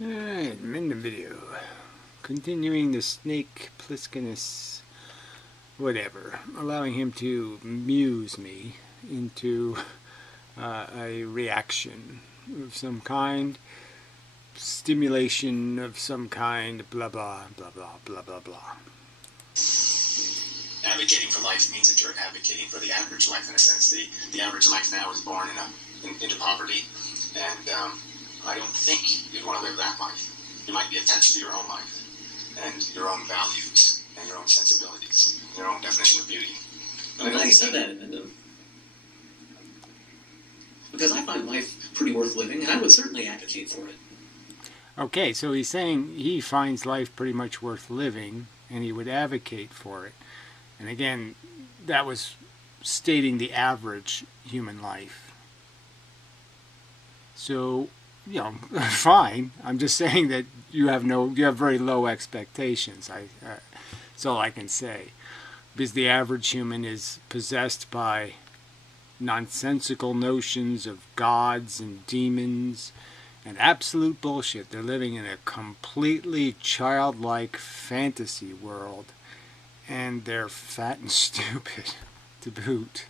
Alright, I'm in the video. Continuing the snake pliskiness, whatever. Allowing him to muse me into a reaction of some kind, stimulation of some kind, blah blah, blah blah, blah blah blah. Advocating for life means that you're advocating for the average life in a sense. The average life now is born into poverty, and I don't think you'd want to live that life. You might be attached to your own life and your own values and your own sensibilities, your own definition of beauty. I'm glad you said that, Amanda. Because I find life pretty worth living, and I would certainly advocate for it. Okay, so he's saying he finds life pretty much worth living, and he would advocate for it. And again, that was stating the average human life. So, you know, fine. I'm just saying that you have very low expectations. That's all I can say. Because the average human is possessed by nonsensical notions of gods and demons and absolute bullshit. They're living in a completely childlike fantasy world, and they're fat and stupid to boot.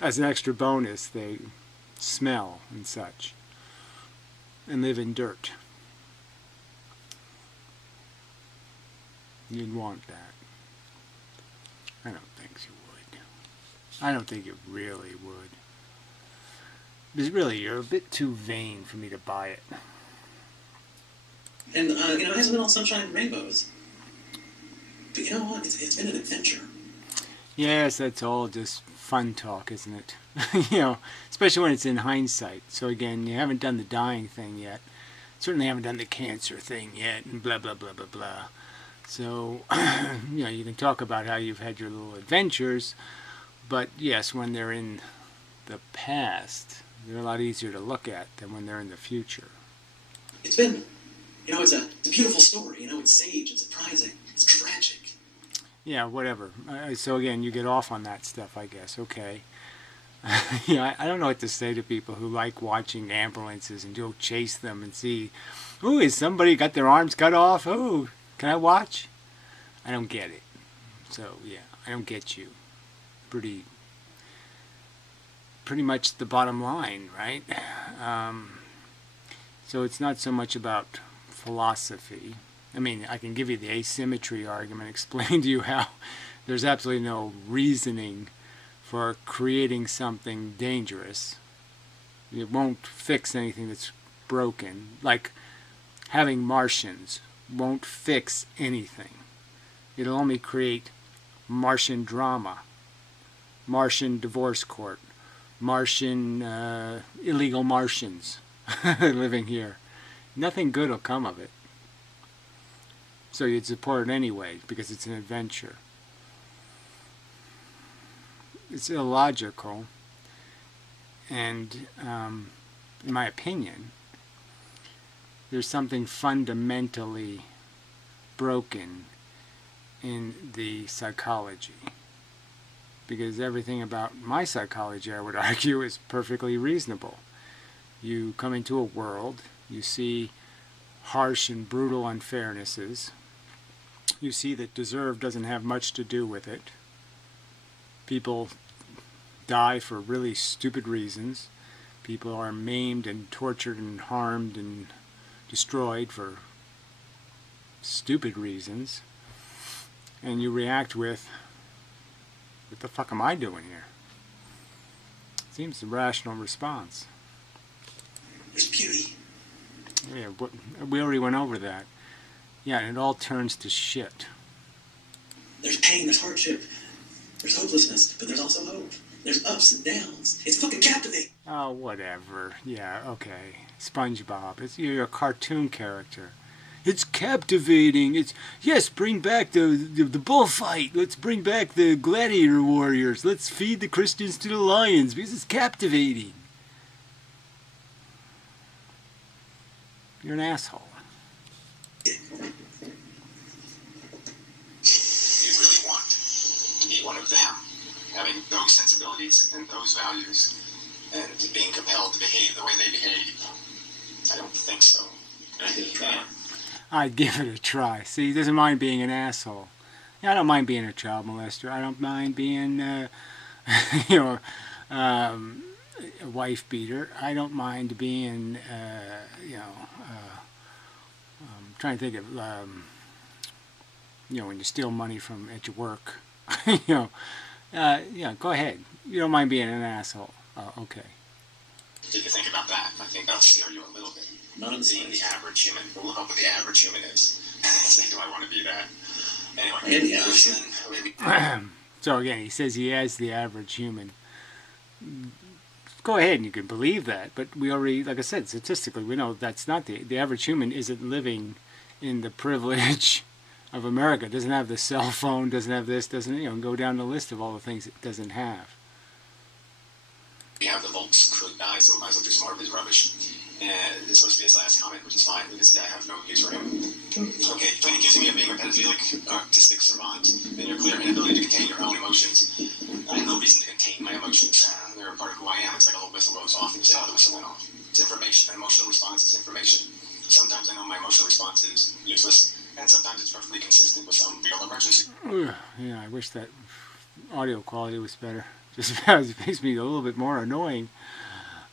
As an extra bonus, they smell and such, and live in dirt. You'd want that. I don't think you would. I don't think you really would. Because really, you're a bit too vain for me to buy it. And, it hasn't been all sunshine and rainbows. But you know what? It's been an adventure. Yes, that's all just fun talk, isn't it? You know, especially when it's in hindsight. So again, you haven't done the dying thing yet. Certainly haven't done the cancer thing yet, and blah, blah, blah, blah, blah. So, you know, you can talk about how you've had your little adventures, but yes, when they're in the past, they're a lot easier to look at than when they're in the future. It's been, it's a beautiful story. It's sage, it's surprising, it's tragic. Yeah, whatever. So again, you get off on that stuff, I guess. Okay. I don't know what to say to people who like watching ambulances and go chase them and see, ooh, is somebody got their arms cut off? Ooh, can I watch? I don't get it. So, yeah, I don't get you. Pretty much the bottom line, right? So it's not so much about philosophy. I mean, I can give you the asymmetry argument, explain to you how there's absolutely no reasoning for creating something dangerous. It won't fix anything that's broken. Like having Martians won't fix anything. It'll only create Martian drama, Martian divorce court, Martian illegal Martians living here. Nothing good will come of it. So you'd support it anyway because it's an adventure. It's illogical, and in my opinion, there's something fundamentally broken in the psychology. Because everything about my psychology, I would argue, is perfectly reasonable. You come into a world, you see harsh and brutal unfairnesses, you see that deserve doesn't have much to do with it. People die for really stupid reasons. People are maimed and tortured and harmed and destroyed for stupid reasons. And you react with, what the fuck am I doing here? Seems a rational response. There's beauty. Yeah, we already went over that. Yeah, and it all turns to shit. There's pain, there's hardship, there's hopelessness, but there's also hope. There's ups and downs. It's fucking captivating. Oh, whatever. Yeah, okay. SpongeBob. You're a cartoon character. It's captivating. Yes, bring back the bullfight. Let's bring back the gladiator warriors. Let's feed the Christians to the lions because it's captivating. You're an asshole. You really want to be one of them, having those sensibilities and those values, and being compelled to behave the way they behave. I don't think so. give it a try. I'd give it a try. See, he doesn't mind being an asshole. Yeah, I don't mind being a child molester. I don't mind being, you know, a wife beater. I don't mind being, you know, I'm trying to think of, you know, when you steal money from at your work. You know, yeah, go ahead. You don't mind being an asshole. Okay. Did you think about that? I think that'll scare you a little bit. Not Seeing the average human. We'll look up what the average human is. Say, do I want to be that? Anyway. I am the average human. So again, he says he is the average human. Go ahead and you can believe that, but we already, like I said, statistically, we know that's not the average human isn't living in the privilege of America. Doesn't have the cell phone, doesn't have this, doesn't, you know, go down the list of all the things it doesn't have. We have the Volks could die, so we might as well do some more of his rubbish. And it's supposed to be his last comment, which is fine, because I have no use for him. Okay, you're trying to accuse me of being a pedophilic, artistic savant, and your clear inability to contain your own emotions. I have no reason to contain my emotions. They're a part of who I am. It's like a little whistle goes off, and you say, oh, the whistle went off. It's information. An emotional response is information. Sometimes I know my emotional response is useless, and sometimes it's perfectly consistent with some real emergency. Yeah, I wish that audio quality was better. Just because it makes me a little bit more annoying.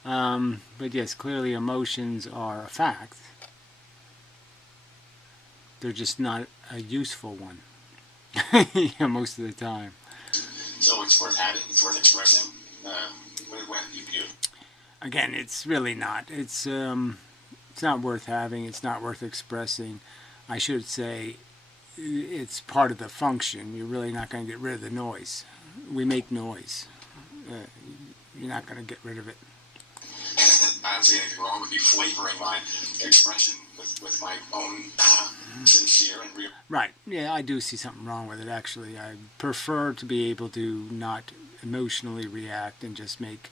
But yes, clearly emotions are a fact. They're just not a useful one. Yeah, most of the time. So it's worth having, it's worth expressing. You Again, it's really not. It's not worth having. It's not worth expressing. I should say it's part of the function. You're really not going to get rid of the noise. We make noise. You're not going to get rid of it. I don't see anything wrong with me flavoring my expression with my own sincere and real. Right. Yeah, I do see something wrong with it, actually. I prefer to be able to not emotionally react and just make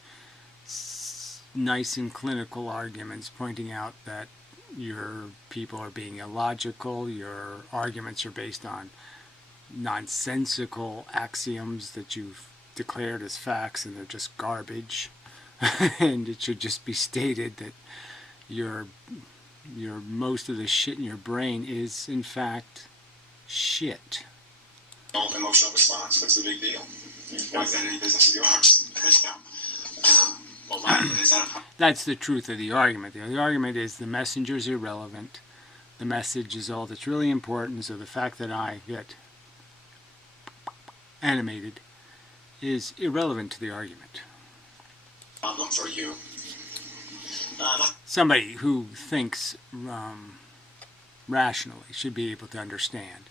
nice and clinical arguments pointing out that your people are being illogical, your arguments are based on nonsensical axioms that you've declared as facts and they're just garbage. And it should just be stated that your most of the shit in your brain is in fact shit. Emotional response. What's the big deal? Why is that any business of yours? Well, is that That's the truth of the argument. The argument is the messenger's irrelevant. The message is all that's really important. So the fact that I get animated is irrelevant to the argument. problem for you? Somebody who thinks rationally should be able to understand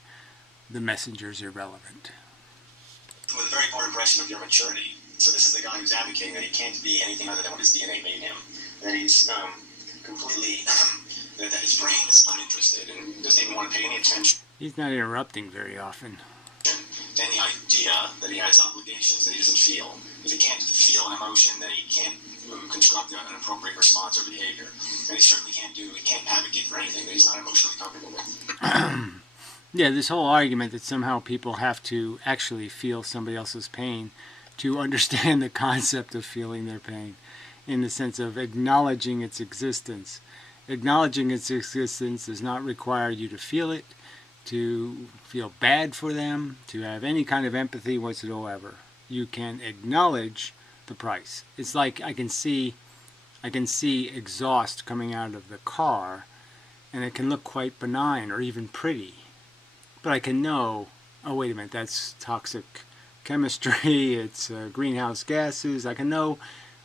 the messenger's irrelevant. With a very poor impression of your maturity. So this is the guy who's advocating that he can't be anything other than what his DNA made him. That he's completely, that his brain is uninterested and doesn't even want to pay any attention. He's not interrupting very often. To any idea that he has obligations that he doesn't feel. If he can't feel an emotion, then he can't construct an appropriate response or behavior. And he certainly he can't advocate for anything that he's not emotionally comfortable with. Yeah, this whole argument that somehow people have to actually feel somebody else's pain to understand the concept of feeling their pain, in the sense of acknowledging its existence. Acknowledging its existence does not require you to feel it, to feel bad for them, to have any kind of empathy whatsoever. You can acknowledge the price. It's like I can see exhaust coming out of the car, and it can look quite benign or even pretty. But I can know, oh wait a minute, that's toxic chemistry, it's greenhouse gases. I can know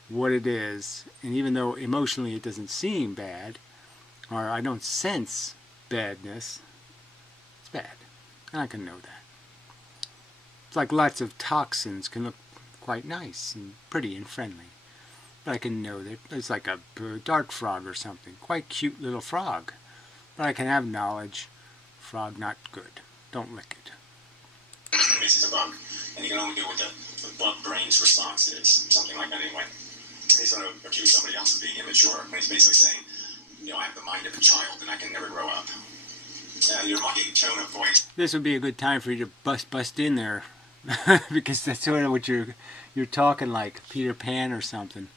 what it is, and even though emotionally it doesn't seem bad, or I don't sense badness, it's bad, and I can know that. It's like lots of toxins can look quite nice and pretty and friendly, but I can know that it's like a dart frog or something, quite cute little frog, but I can have knowledge, frog not good, don't lick it. This is a bug, and you can only do what the bug brain's response is, something like that anyway. He's going to accuse somebody else of being immature, when he's basically saying, I have the mind of a child and I can never grow up. Your mocking tone of voice. This would be a good time for you to bust in there, because that's sort of what you're talking like, Peter Pan or something.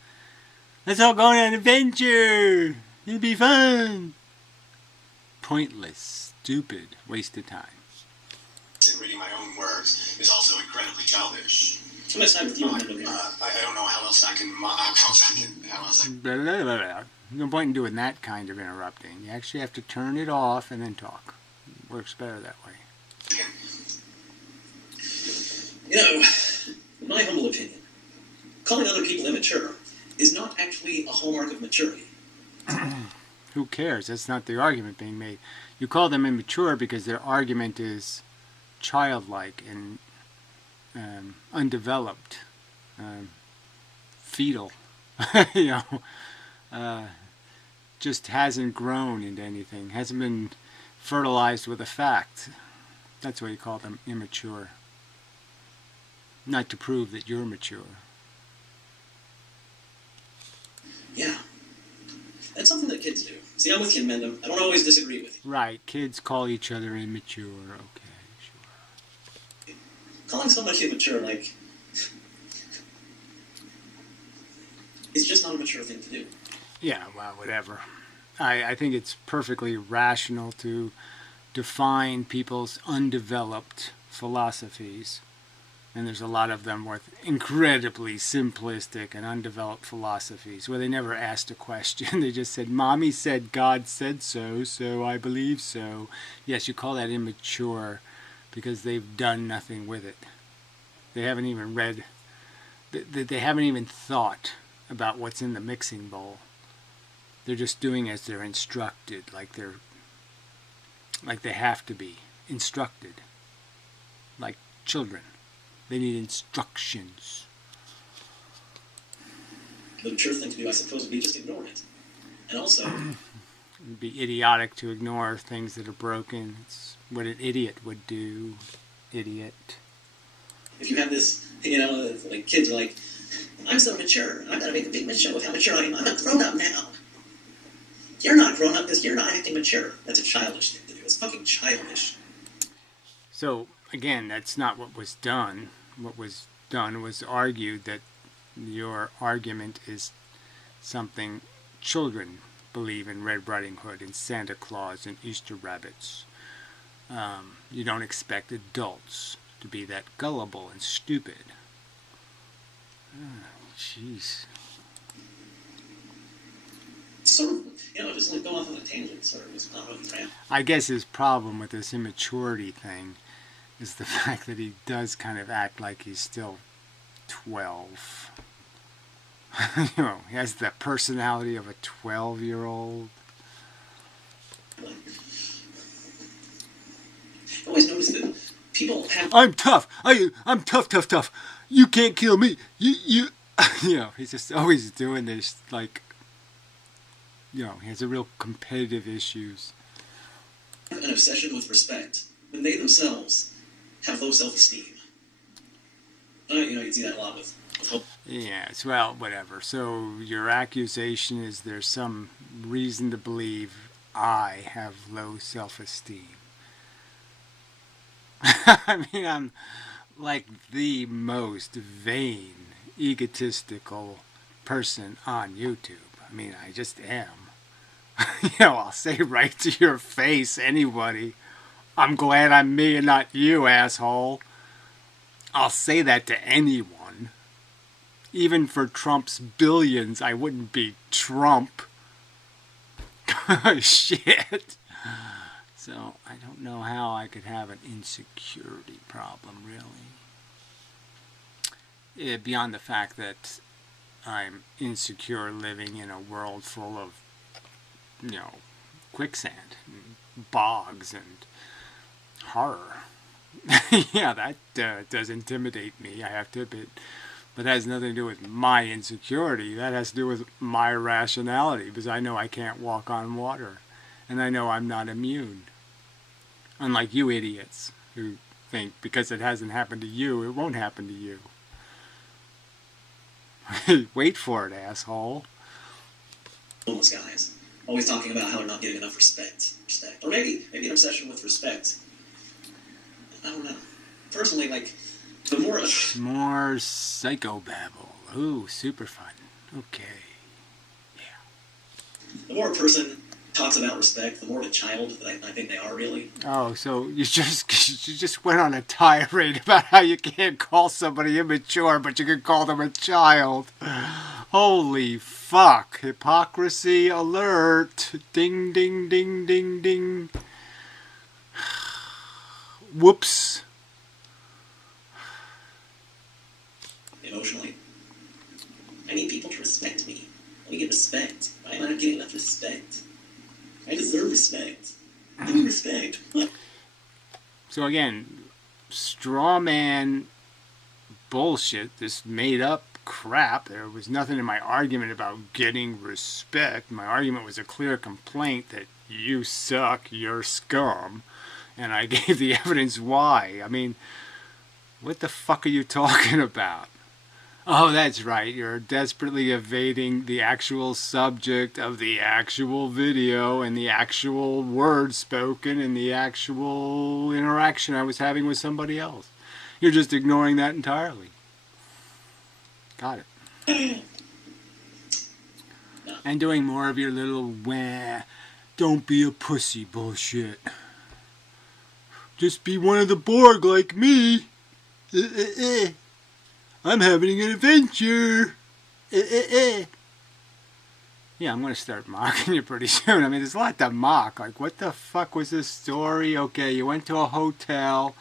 Let's all go on an adventure! It'll be fun! pointless, stupid waste of time. And reading my own words is also incredibly childish. I'm gonna side with you on that one. I don't know how else I can. How else I. Blah, blah, blah, blah. No point in doing that kind of interrupting. You actually have to turn it off and then talk. It works better that way. You know, in my humble opinion, calling other people immature is not actually a hallmark of maturity. Who cares? That's not the argument being made. You call them immature because their argument is childlike and undeveloped, fetal, you know, just hasn't grown into anything, hasn't been fertilized with a fact. That's why you call them immature. Not to prove that you're mature. Yeah. That's something that kids do. See, I'm with you, Mendham. I don't always disagree with you. Right, kids call each other immature, okay, sure. Calling somebody immature, like, is just not a mature thing to do. Yeah, well, whatever. I think it's perfectly rational to define people's undeveloped philosophies. And there's a lot of them with incredibly simplistic and undeveloped philosophies where they never asked a question. They just said, Mommy said God said so, so I believe so. Yes, you call that immature because they've done nothing with it. They haven't even read, they haven't even thought about what's in the mixing bowl. They're just doing as they're instructed, like they have to be instructed, like children. They need instructions. The mature thing to do, I suppose, would be just ignore it. And also, it'd be idiotic to ignore things that are broken. It's what an idiot would do. Idiot. if you have this, you know, like kids are like, I'm so mature. I've got to make a big show of how mature I am. I'm a grown up now. You're not grown up because you're not acting mature. That's a childish thing to do. It's fucking childish. So, again, that's not what was done. What was done was argued that your argument is something children believe in Red Riding Hood and Santa Claus and Easter rabbits. You don't expect adults to be that gullible and stupid. Jeez. Sort of, you know, just like go off on a tangent, sort of. It's not really grand. I guess his problem with this immaturity thing is the fact that he does kind of act like he's still 12. You know, he has the personality of a 12-year-old. I always notice that people have... I'm tough. I'm tough. You can't kill me. You know, he's just always doing this, like, you know, he has a real competitive issues. an obsession with respect when they themselves have low self-esteem. You know, you see that a lot with hope. Yes, well, whatever. So your accusation is there's some reason to believe I have low self-esteem. I mean, I'm like the most vain, egotistical person on YouTube. I mean, I just am. You know, I'll say right to your face, anybody, I'm glad I'm me and not you, asshole. I'll say that to anyone. Even for Trump's billions, I wouldn't be Trump. Shit. So, I don't know how I could have an insecurity problem, really. Beyond the fact that I'm insecure living in a world full of, you know, quicksand, and bogs, and horror. Yeah, that does intimidate me, I have to admit. But that has nothing to do with my insecurity. That has to do with my rationality, because I know I can't walk on water. And I know I'm not immune. Unlike you idiots who think because it hasn't happened to you, it won't happen to you. Wait for it, asshole. Homeless guys always talking about how they're not getting enough respect. Or maybe an obsession with respect. I don't know. Personally, like, the more... More psychobabble. Ooh, super fun. Okay. Yeah. The more a person talks about respect, the more of a child that I think they are, really. Oh, so you just went on a tirade about how you can't call somebody immature, but you can call them a child. Holy fuck. Hypocrisy alert. Ding, ding, ding, ding, ding. Whoops. Emotionally. I need people to respect me. I need to get respect. Why am I not getting enough respect? I deserve respect. I need respect. What? So again, straw man bullshit, this made up crap. There was nothing in my argument about getting respect. My argument was a clear complaint that you suck, you're scum, and I gave the evidence why. I mean, what the fuck are you talking about? Oh, that's right. You're desperately evading the actual subject of the actual video and the actual words spoken and the actual interaction I was having with somebody else. You're just ignoring that entirely. Got it. And doing more of your little wah, don't be a pussy bullshit. Just be one of the Borg like me. I'm having an adventure. Yeah, I'm going to start mocking you pretty soon. I mean, there's a lot to mock. Like, what the fuck was this story? Okay, you went to a hotel,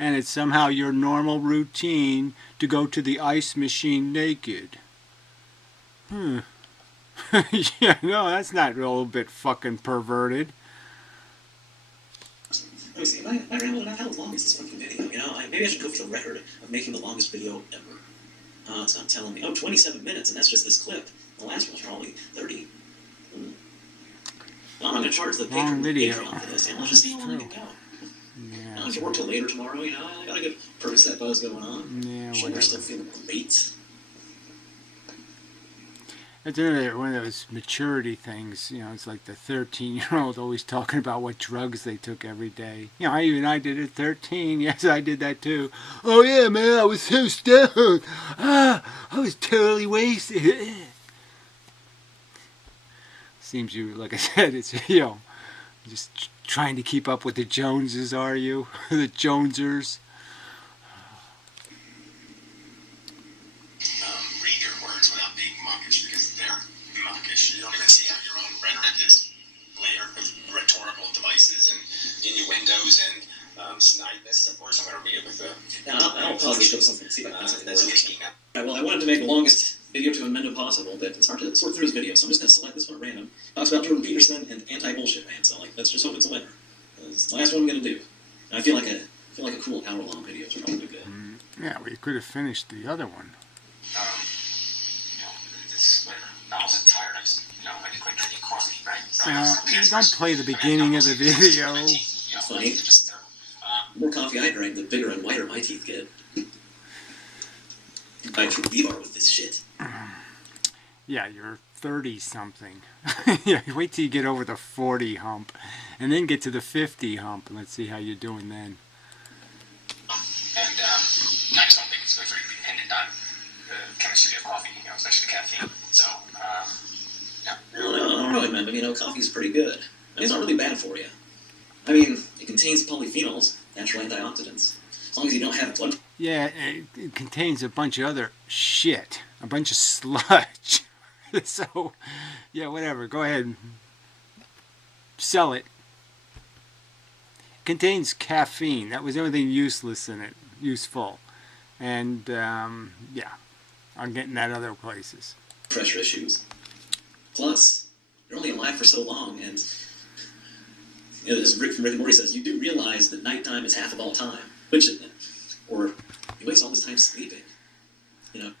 and it's somehow your normal routine to go to the ice machine naked. Yeah, no, that's not a little bit fucking perverted. Let me see. I rambled enough. How long is this fucking video? You know, maybe I should go for the record of making the longest video ever. It's not telling me. Oh, 27 minutes, and that's just this clip. The last one's probably 30. Well, I'm not going to charge the Patreon for this. Yeah, let's just see how long it can go. Yeah, I don't have to work till later tomorrow, you know. I got a good Percocet buzz going on. Yeah, Sugar's still feeling great. It's one of those maturity things, you know, it's like the 13-year-old always talking about what drugs they took every day. You know, I did it at 13. Yes, I did that too. Oh yeah, man, I was so stoned. I was totally wasted. Seems you, like I said, it's, you know, just trying to keep up with the Joneses, are you? The Jonesers. Read your words without being mawkish, because they're mawkish. You don't even see how your own rhetoric is layered with rhetorical devices and innuendos and snideness. Of course, I'm going to read it with a... Now, I'll pause this, show something, see if I can find something that's more interesting. speaking. Right, well, I wanted to make the longest video to amend possible, but it's hard to sort through his video, so I'm just going to select this one at random. Talks about Jordan Peterson and anti-bullshit man, so like, let's just hope it's a winner. It's the last one I'm going to do. And I feel like a cool hour-long video is probably good. Yeah, we could have finished the other one. You know, it's whatever. I wasn't tired. I just, you know, I did quit drinking coffee, right? So Don't play the beginning of the video. It's funny. The more coffee I drink, the bigger and whiter my teeth get. I could leave with this shit. Yeah, you're 30-something. Yeah, wait till you get over the 40 hump, and then get to the 50 hump, and let's see how you're doing then. And I just don't think it's good for you to be dependent on the chemistry of coffee, you know, especially caffeine. So, yeah. I don't know, man, but you know, coffee's pretty good. I mean, it's not really bad for you. I mean, it contains polyphenols, natural antioxidants. As long as you don't have blood. Yeah, it contains a bunch of other shit, a bunch of sludge. So, yeah, whatever. Go ahead, sell it. It contains caffeine. That was the only thing useless in it, useful, and yeah, I'm getting that other places. Pressure issues. Plus, you're only alive for so long, and you know, as Rick from Rick and Morty says, you do realize that nighttime is half of all time, which isn't it? Or he wastes all this time sleeping, you know.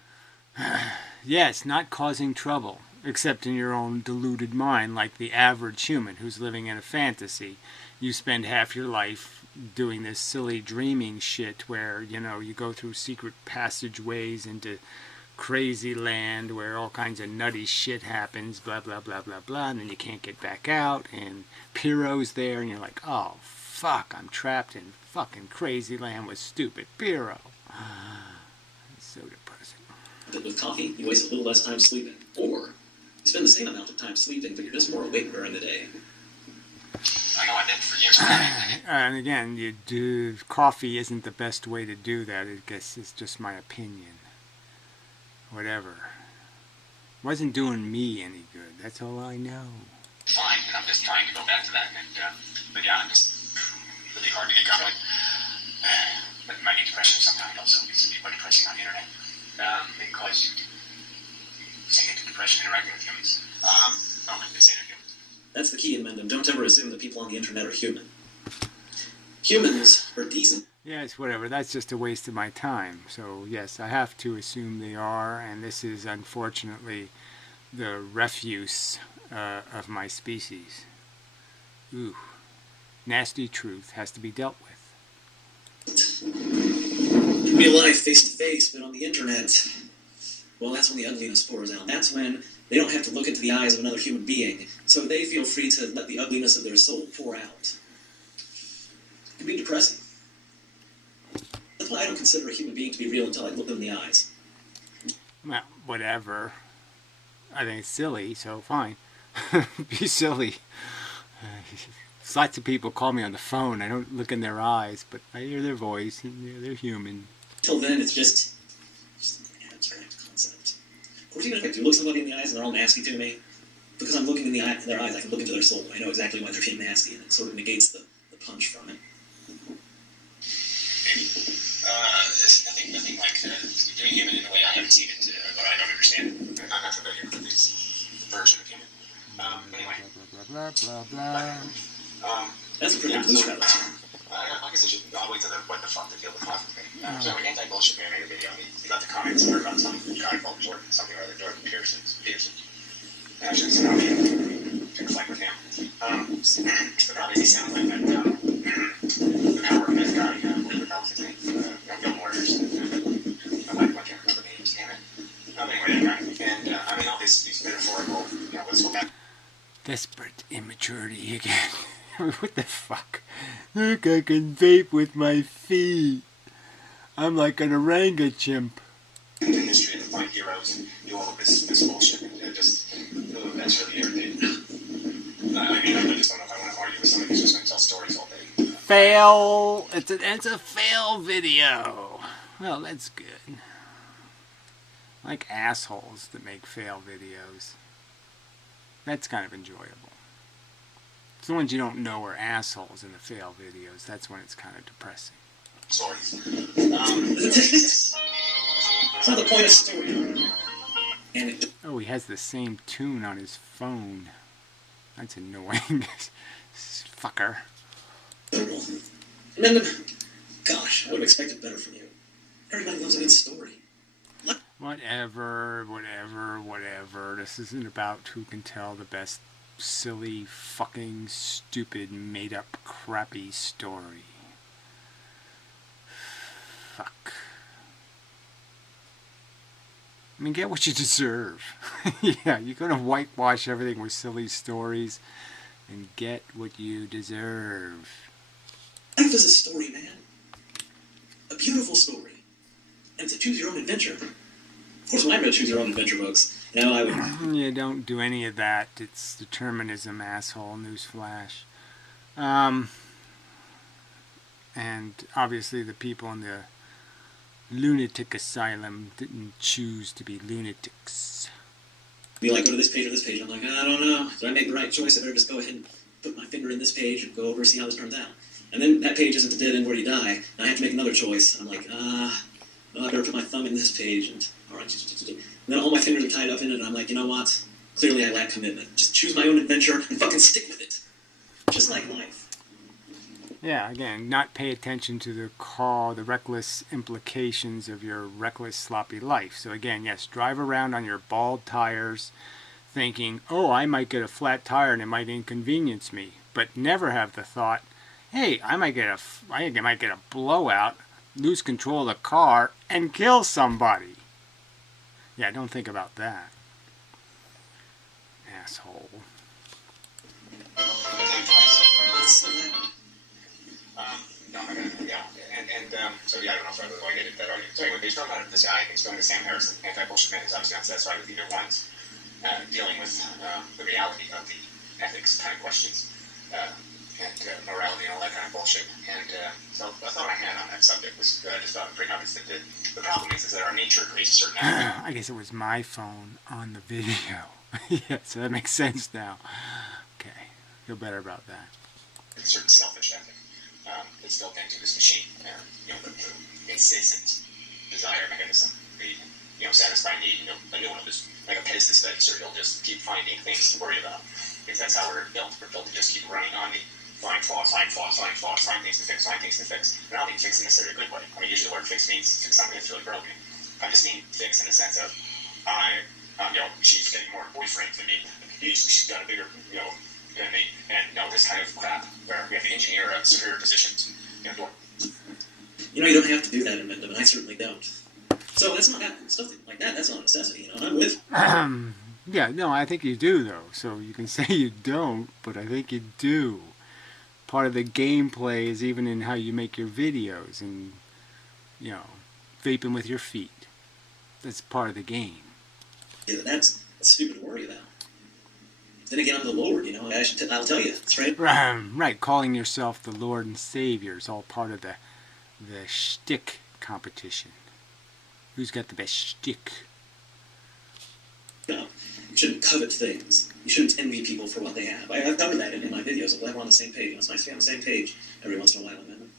Yes, not causing trouble, except in your own deluded mind, like the average human who's living in a fantasy. You spend half your life doing this silly dreaming shit where, you know, you go through secret passageways into crazy land where all kinds of nutty shit happens, blah, blah, blah, blah, blah, and then you can't get back out, and Piro's there, and you're like, oh, fuck, I'm trapped in fucking crazy land with stupid Piro. It's so depressing. But with coffee, you waste a little less time sleeping. Or you spend the same amount of time sleeping, but you're just more awake during the day. I know I've been for years. And again, coffee isn't the best way to do that. I guess it's just my opinion. Whatever. Wasn't doing me any good. That's all I know. Fine, and I'm just trying to go back to that. And but yeah, I'm just really hard to get going. But it might be depression of some kind also. Because people are depressing on the internet. May cause you to sink into depression interacting with humans. It's interview. That's the key in Mendham. Don't ever assume that people on the internet are human. Humans are decent. Yes, whatever. That's just a waste of my time. So, yes, I have to assume they are, and this is unfortunately the refuse of my species. Ooh. Nasty truth has to be dealt with. In real life, face to face, but on the internet, well, that's when the ugliness pours out. That's when they don't have to look into the eyes of another human being, so they feel free to let the ugliness of their soul pour out. It can be depressing. That's why I don't consider a human being to be real until I look them in the eyes. Well, whatever. I think it's silly, so fine. Be silly. Lots of people call me on the phone. I don't look in their eyes, but I hear their voice, and they're human. Till then, it's just an abstract concept. Of course, even if I do look somebody in the eyes and they're all nasty to me, because I'm looking in their eyes, I can look into their soul. I know exactly why they're being nasty, and it sort of negates the punch from it. There's nothing like doing human in a way I haven't seen it, but I don't understand. I'm not familiar with this version of human. Anyway. Blah, blah, blah, blah. That's a pretty good blue straddle. I guess I should, I'll wait till the what the fuck to deal with conflict thing. So an anti-bullshit man made a video. He got the comments were about some guy called something or other, Jordan Peterson. I shouldn't say how he conflict with him. But obviously sounds like that, the power of that guy, whatever the hell's his name, Bill Moyers, I like what you're remember names, damn it. Anyway, that guy. And, I mean, all these metaphorical, let's go back. Desperate immaturity again. What the fuck? Look, I can vape with my feet. I'm like an orangutan chimp. The history of the fight heroes, do all of this bullshit, and that's really irritating. I mean, I just don't know if I want to argue with somebody who's just going to tell stories all day. Fail! It's a fail video. Well, that's good. I like assholes that make fail videos. That's kind of enjoyable. It's the ones you don't know are assholes in the fail videos. That's when it's kind of depressing. Stories. It's not the point of story. Oh, he has the same tune on his phone. That's annoying. Fucker. And then, gosh, I would have expected better from you. Everybody loves a good story. Whatever. This isn't about who can tell the best silly, fucking, stupid, made-up, crappy story. Fuck. I mean, get what you deserve. Yeah, you're gonna whitewash everything with silly stories and get what you deserve. Life is a story, man. A beautiful story. And it's a choose-your-own adventure. Of course, when I read choose-your-own adventure books, I would... Yeah, don't do any of that. It's determinism, asshole. Newsflash. And obviously the people in the lunatic asylum didn't choose to be lunatics. Be like, go to this page or this page. I'm like, I don't know. Did I make the right choice? I better just go ahead and put my finger in this page and go over and see how this turns out. And then that page isn't the dead end where you die. And I have to make another choice. I'm like, I better put my thumb in this page. And all right. And then all my fingers are tied up in it. And I'm like, you know what? Clearly I lack commitment. Just choose my own adventure and fucking stick with it. Just like life. Yeah, again, not pay attention to the reckless implications of your reckless, sloppy life. So again, yes, drive around on your bald tires thinking, oh, I might get a flat tire and it might inconvenience me. But never have the thought, hey, I might get a blowout, lose control of the car, and kill somebody. Yeah, don't think about that. Asshole. So yeah, I don't know if I'm going to get into that argument. So anyway, based on this guy, he's going to Sam Harrison, anti-bullshit man, is obviously unsatisfied with either one's dealing with the reality of the ethics kind of questions. morality and all that kind of bullshit. And so the thought I had on that subject was I just thought pretty obvious that the problem is that our nature creates a certain I guess it was my phone on the video. Yeah, so that makes sense now. Okay, feel better about that. certain selfish ethic that's built into this machine. The incessant desire mechanism, the satisfying need. A new one of this, like a pet dispenser, you'll just keep finding things to worry about. Because that's how we're built. We're built to just keep running on the find flaws, find things to fix, find things to fix. And I don't mean fix in necessarily a good way. I mean, usually the word fix means fix something that's really broken. I just mean fix in the sense of she's getting more boyfriend than me. She's got a bigger, than me. And this kind of crap where we have to engineer superior positions. You don't have to do that in Mendham, and I certainly don't. So that's not stuff like that. That's not a necessity. I'm with. Yeah, no, I think you do though. So you can say you don't, but I think you do. Part of the gameplay is even in how you make your videos and vaping with your feet. That's part of the game. Yeah, that's stupid to worry about. Then again, I'm the Lord. I'll tell you. That's right. Right, calling yourself the Lord and Savior is all part of the shtick competition. Who's got the best shtick? You shouldn't covet things. You shouldn't envy people for what they have. I've covered that in my videos. I'm glad we're on the same page. It's nice to be on the same page every once in a while, man.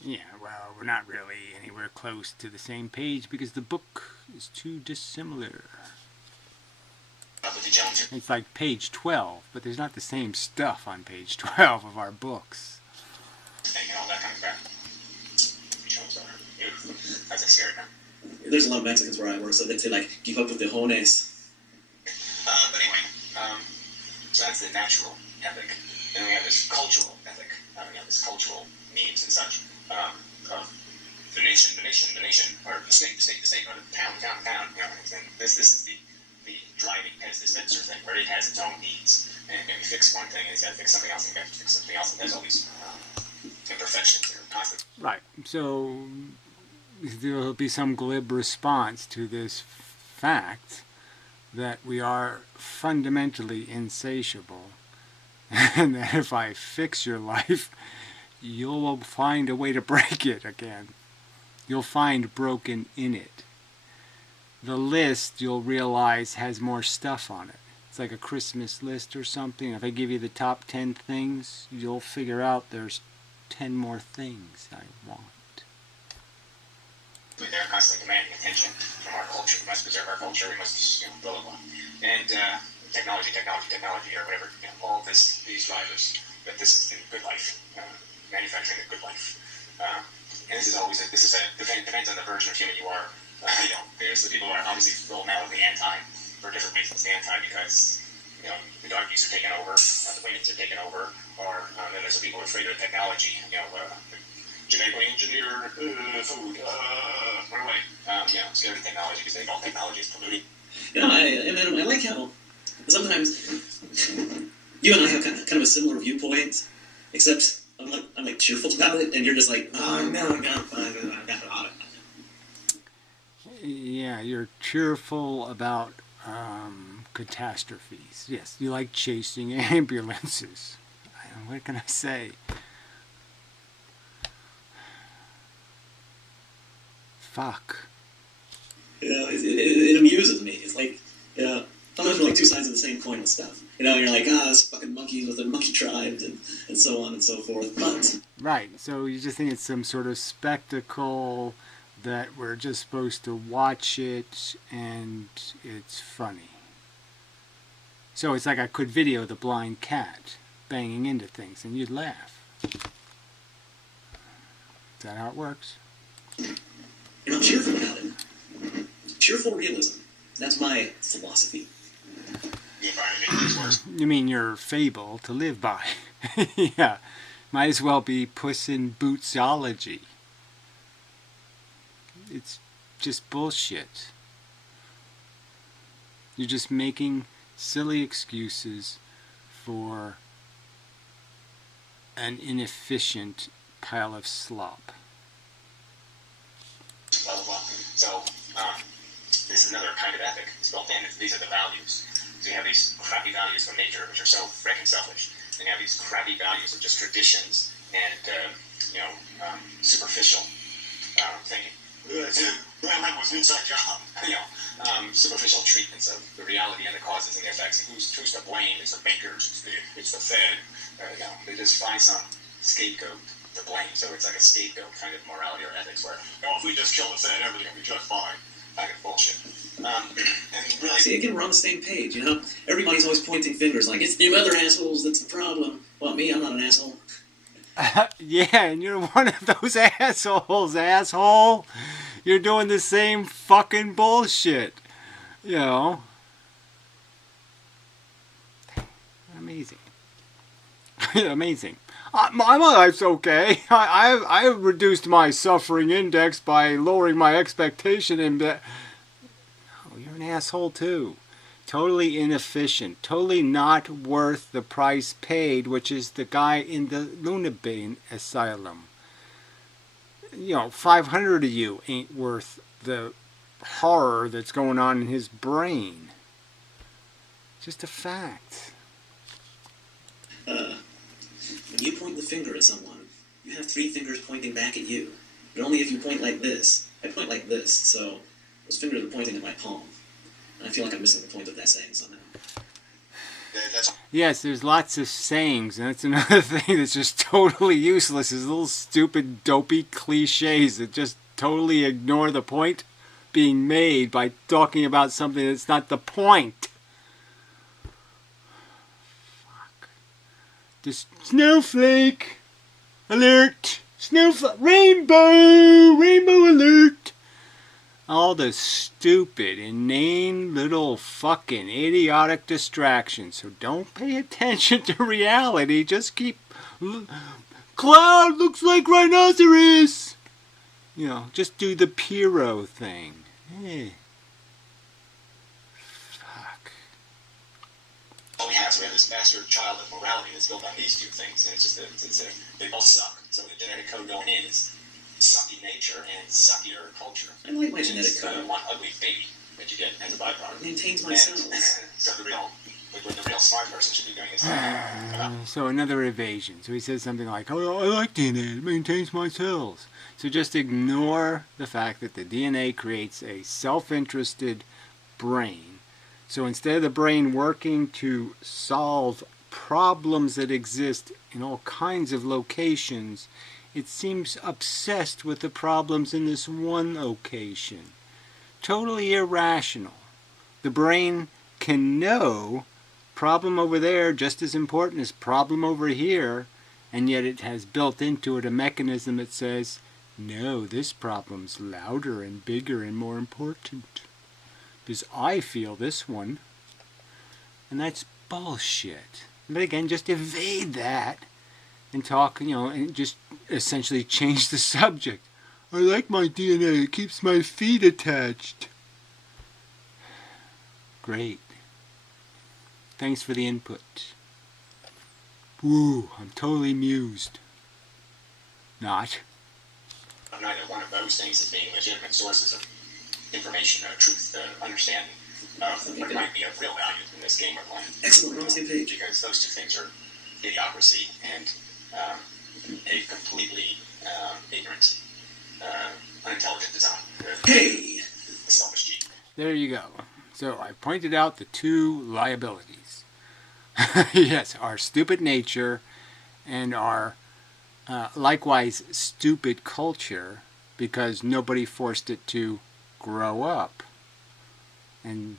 Yeah, well, we're not really anywhere close to the same page because the book is too dissimilar. It's like page 12, but there's not the same stuff on page 12 of our books. There's a lot of Mexicans where I work, so they say, keep up with the jones. But anyway, so that's the natural ethic. And then we have this cultural ethic. This cultural needs and such of the nation, or the state, or the town. And this is the driving pest dispenser thing, where it has its own needs. And you fix one thing, and it's got to fix something else, and you have to fix something else, and there's all these imperfections that are constant. Right. So there'll be some glib response to this fact that we are fundamentally insatiable, and that if I fix your life, you'll find a way to break it again. You'll find broken in it. The list, you'll realize, has more stuff on it. It's like a Christmas list or something. If I give you the top 10 things, you'll figure out there's 10 more things I want. They're constantly demanding attention from our culture. We must preserve our culture. We must, blah, blah, blah. And technology, or whatever. All these drivers. That this is the good life. Manufacturing the good life. And this is depends on the version of human you are. There's the people who are obviously rolling out of the anti for different reasons. The anti because the darkies are taking over, the women's are taking over, or then there's the people who are afraid of technology. Genetically engineered food, run away. Scared of technology because they think all technology is polluting. I like how sometimes you and I have kind of a similar viewpoint, except I'm like cheerful about it, and you're just like, oh no, I got it. Yeah, you're cheerful about catastrophes. Yes, you like chasing ambulances. What can I say? Fuck. It amuses me. It's like, sometimes we're like two sides of the same coin with stuff. You're like, this fucking monkeys with the monkey tribes and so on and so forth. But right, so you just think it's some sort of spectacle that we're just supposed to watch it and it's funny. So it's like I could video the blind cat banging into things and you'd laugh. Is that how it works? I'm cheerful about it. Cheerful realism. That's my philosophy. You mean your fable to live by? Yeah. Might as well be Puss in Bootsology. It's just bullshit. You're just making silly excuses for an inefficient pile of slop. Blah, blah, blah. So, this is another kind of ethic. It's built in. These are the values. So you have these crappy values from nature, which are so freaking selfish. and you have these crappy values of just traditions and superficial thinking. That was an inside job. Superficial treatments of the reality and the causes and the effects. Who's to blame? It's the bankers. It's the Fed. They just find some scapegoat to blame. So it's like a scapegoat kind of morality or ethics where, if we just kill the Fed, everything will be just fine. Kind of bullshit. And really, see, again, we're on the same page. Everybody's always pointing fingers, like it's them other assholes that's the problem. Well, me, I'm not an asshole. Yeah, and you're one of those assholes, asshole. You're doing the same fucking bullshit. Amazing. Amazing. My life's okay. I reduced my suffering index by lowering my expectation, and you're an asshole too. Totally inefficient. Totally not worth the price paid, which is the guy in the Lunabane asylum. 500 of you ain't worth the horror that's going on in his brain. Just a fact. When you point the finger at someone, you have 3 fingers pointing back at you. But only if you point like this. I point like this, so those fingers are pointing at my palm. And I feel like I'm missing the point of that saying somehow. Yes, there's lots of sayings, and that's another thing that's just totally useless, is little stupid, dopey cliches that just totally ignore the point being made by talking about something that's not the point. Fuck. Just snowflake alert! Rainbow alert! All the stupid, inane little fucking idiotic distractions. So don't pay attention to reality. Just keep... Cloud looks like rhinoceros! Just do the Piro thing. Hey. Fuck. All we have is this master child of morality that's built on these 2 things. And it's just they both suck. So the genetic code going in is sucky nature and suckier culture. I like my genetic code. One ugly baby that you get as a byproduct. It maintains my cells. So what the real smart person should be doing is... So another evasion. So he says something like, oh, I like DNA. It maintains my cells. So just ignore the fact that the DNA creates a self-interested brain. So instead of the brain working to solve problems that exist in all kinds of locations, it seems obsessed with the problems in this one location. Totally irrational. The brain can know problem over there just as important as problem over here, and yet it has built into it a mechanism that says, no, this problem's louder and bigger and more important. Because I feel this one. And that's bullshit. But again, just evade that and talk, and just essentially change the subject. I like my DNA. It keeps my feet attached. Great. Thanks for the input. Woo, I'm totally amused. Not. Neither one of those things as being legitimate sources of information, truth, understanding of what might be of real value in this game we're playing. Excellent, we're on the same page. Because those 2 things are idiocracy and a completely ignorant, unintelligent design. Hey! The selfish gene. There you go. So I pointed out the 2 liabilities. Yes, our stupid nature and our likewise stupid culture, because nobody forced it to grow up and,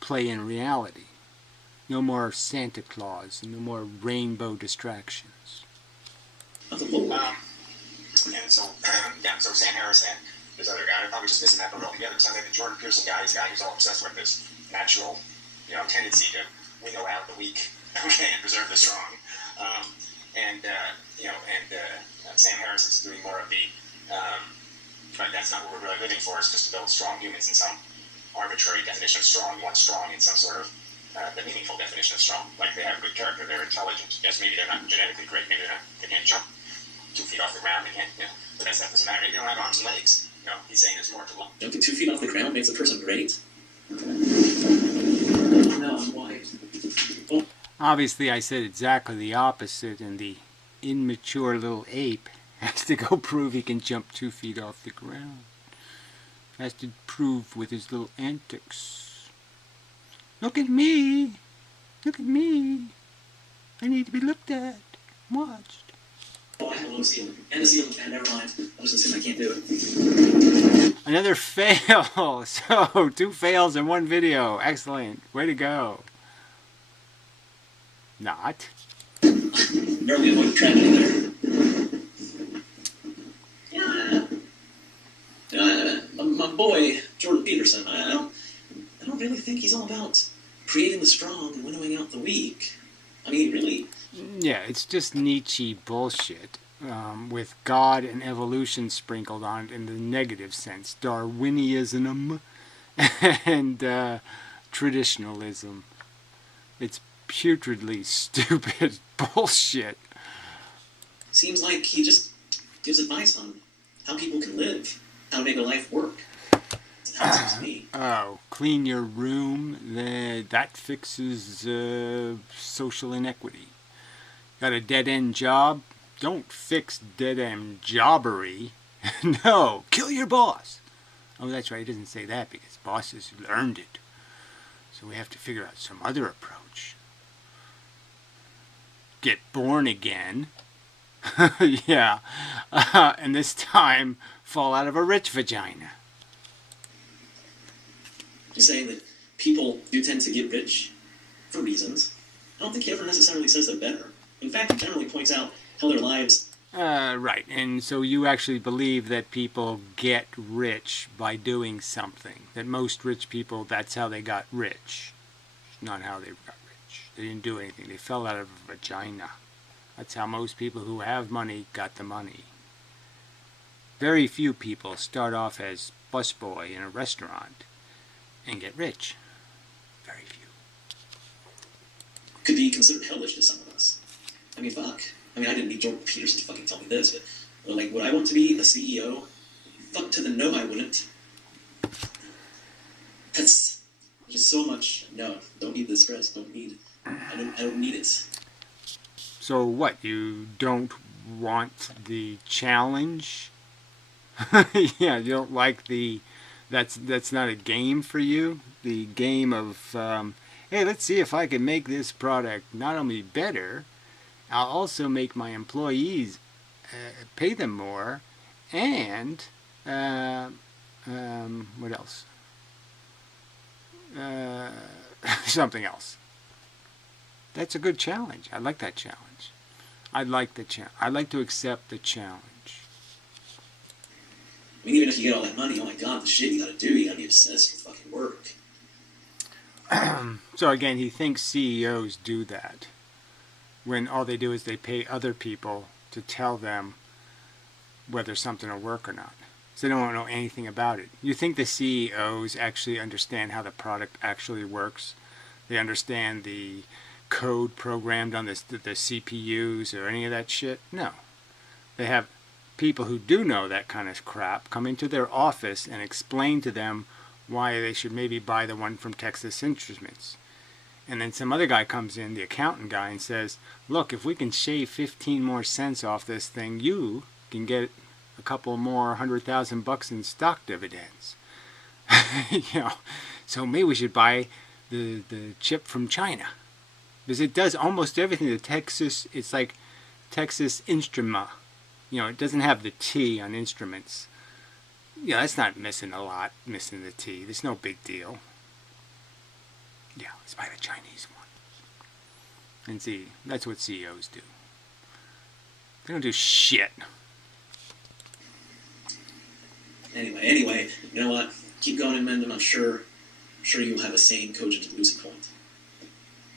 play in reality. No more Santa Claus, no more rainbow distractions. And so Sam Harris and this other guy are probably just missing that boat altogether. It sounds like the Jordan Peterson guy is a guy who's all obsessed with this natural, tendency to winnow out the weak, and preserve the strong. Sam Harris is doing more of the, but that's not what we're really living for. It's just to build strong humans in some arbitrary definition of strong. You want strong in some sort of the meaningful definition of strong. Like they have good character, they're intelligent. Yes, maybe they're not genetically great. Maybe they can't jump 2 feet off the ground. They can't, but that doesn't matter. Maybe they don't have arms and legs. He's saying there's more to life. Jumping 2 feet off the ground makes a person great. No, I'm white. Oh. Obviously, I said exactly the opposite, and the immature little ape has to go prove he can jump 2 feet off the ground. Has to prove with his little antics. Look at me! Look at me! I need to be looked at, watched. Oh, I have a low ceiling. And a ceiling fan, never mind. I'll just assume I can't do it. Another fail! So, 2 fails in 1 video. Excellent. Way to go. Not. Barely avoid tragedy there. Yeah, my boy, Jordan Peterson, I don't really think he's all about creating the strong and winnowing out the weak. I mean, really. Yeah, it's just Nietzsche bullshit, with God and evolution sprinkled on it in the negative sense. Darwinism and traditionalism. It's putridly stupid bullshit. Seems like he just gives advice on how people can live, how to make a life work. That's how it seems to me. Oh, clean your room, that fixes social inequity. Got a dead-end job? Don't fix dead-end jobbery. No, kill your boss. Oh, that's right, he doesn't say that because bosses learned it. So we have to figure out some other approach. Get born again. Yeah. And this time, fall out of a rich vagina. You're saying that people do tend to get rich for reasons. I don't think he ever necessarily says they're better. In fact, he generally points out how their lives... Right. And so you actually believe that people get rich by doing something. That most rich people, that's how they got rich. Not how they got rich. They didn't do anything. They fell out of a vagina. That's how most people who have money got the money. Very few people start off as busboy in a restaurant and get rich. Very few. could be considered hellish to some of us. I mean, fuck. I mean, I didn't need Jordan Peterson to fucking tell me this, but like, would I want to be a CEO? Fuck to the no, I wouldn't. That's just so much. No, don't need the stress. I don't need it. So what? You don't want the challenge? Yeah, you don't like the. That's not a game for you. The game of hey, let's see if I can make this product not only better, I'll also make my employees pay them more, and what else? Something else. That's a good challenge. I like that challenge. I'd like to accept the challenge. I mean, even if you get all that money, oh my god, the shit you gotta do, you gotta be obsessed with fucking work. So again, he thinks CEOs do that, when all they do is they pay other people to tell them whether something will work or not. So they don't know anything about it. You think the CEOs actually understand how the product actually works? They understand the code programmed on the CPUs or any of that shit? No. They have people who do know that kind of crap come into their office and explain to them why they should maybe buy the one from Texas Instruments. And then some other guy comes in, the accountant guy, and says, look, if we can shave 15 more cents off this thing, you can get a couple more $100,000 in stock dividends. You know, so maybe we should buy the chip from China, because it does almost everything. It's like Texas Instrument. You know, it doesn't have the T on instruments. Yeah, that's not missing a lot, missing the T. There's no big deal. Yeah, let's buy the Chinese one. And see, that's what CEOs do. They don't do shit. Anyway, you know what? Keep going, Mendon. I'm sure you'll have a sane, cogent, lucid point.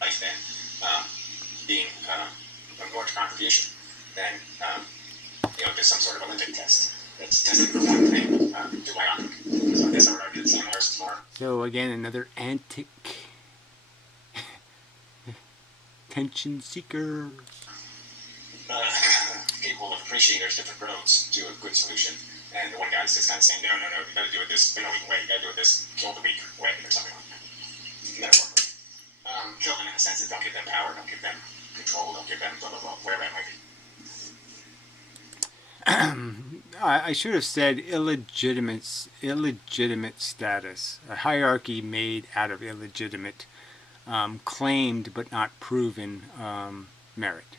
Life then, being a large contribution, then there's some sort of Olympic test that's testing for one thing, do myopic. So I guess I would argue the same ours tomorrow. So again, another antic attention seeker. People will appreciate there's different roads to a good solution. And the one guy is just kind of saying, no, you gotta do it this winnowy way, you gotta do it this kill the weak way, or something like that. Metaphorically. kill them in the sense that don't give them power, don't give them control, don't give them blah, blah, blah, wherever it might be. I should have said illegitimate status. A hierarchy made out of illegitimate, claimed but not proven merit.